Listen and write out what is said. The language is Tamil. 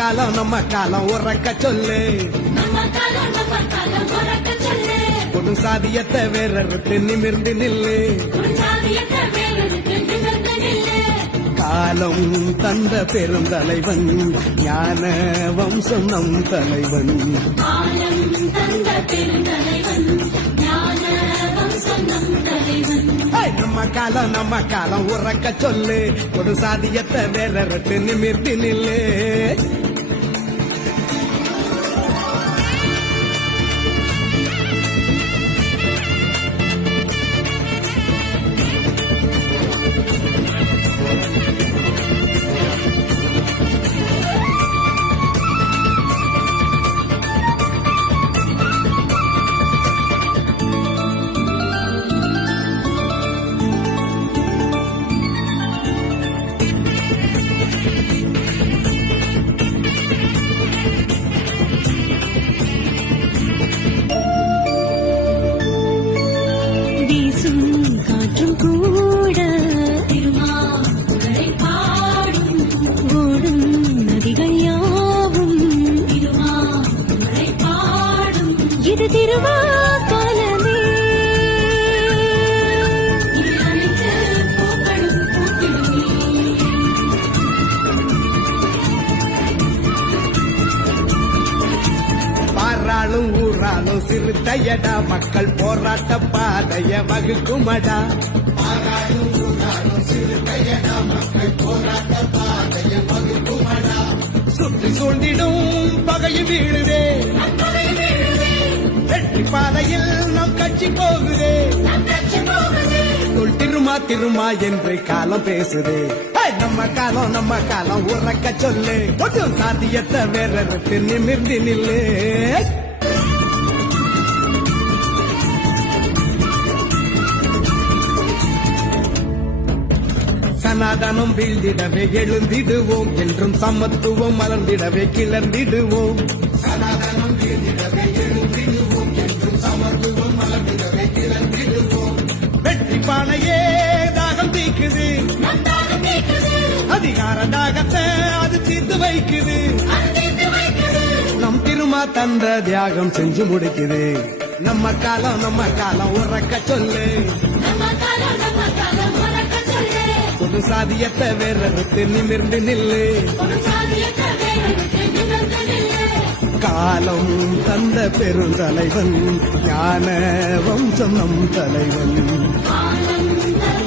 காலம் உறக்க சொல்லு பொது சாதியத்தை வேறறுத்து நிமிர்ந்து நில்லு காலம் தந்த பெருந்தலைவன் ஞான வம்சம் நம் தலைவன் நம்ம காலம் உறக்க சொல்லு ஒரு சாதியத்தை வேறறுத்து நிமிர்ந்து நில்லு ஊராலும் சிறுத்தையடா மக்கள் போராட்ட பாதைய வகுக்குமடா சுற்றி சூழ்ந்திடும் பகையும் வீழுதே வெற்றி பாதையில் நம் கட்சி போகுதே திருமா என்று காலம் பேசுதே நம்ம காலம் உறக்க சொல்லு ஒட்டு சாத்தியத்தை வேறறுத்து நிமிர்ந்து நில்லு சனாதனம் வீழ்ந்திடவே எழுந்திடுவோம் என்றும் சமத்துவம் மலர்ந்திடவே கிளர்ந்திடுவோம் சனாதனம் வீழ்ந்திடவே எழுந்திடுவோம் என்றும் சமத்துவம் மலர்ந்திடவே கிளர்ந்திடுவோம் வெற்றி பானையே தாகம் தீக்குது அதிகார தாகத்தை அது தீர்த்து வைக்குது நம் திருமா தந்த தியாகம் செஞ்சு முடிக்குது நம்ம காலம் உறக்க சொல்லு பொது சாதியத்தை வேறறுத்து நிமிர்ந்து நில்லு காலம் தந்த பெருந்தலைவன் ஞான வம்சம் நம் தலைவன்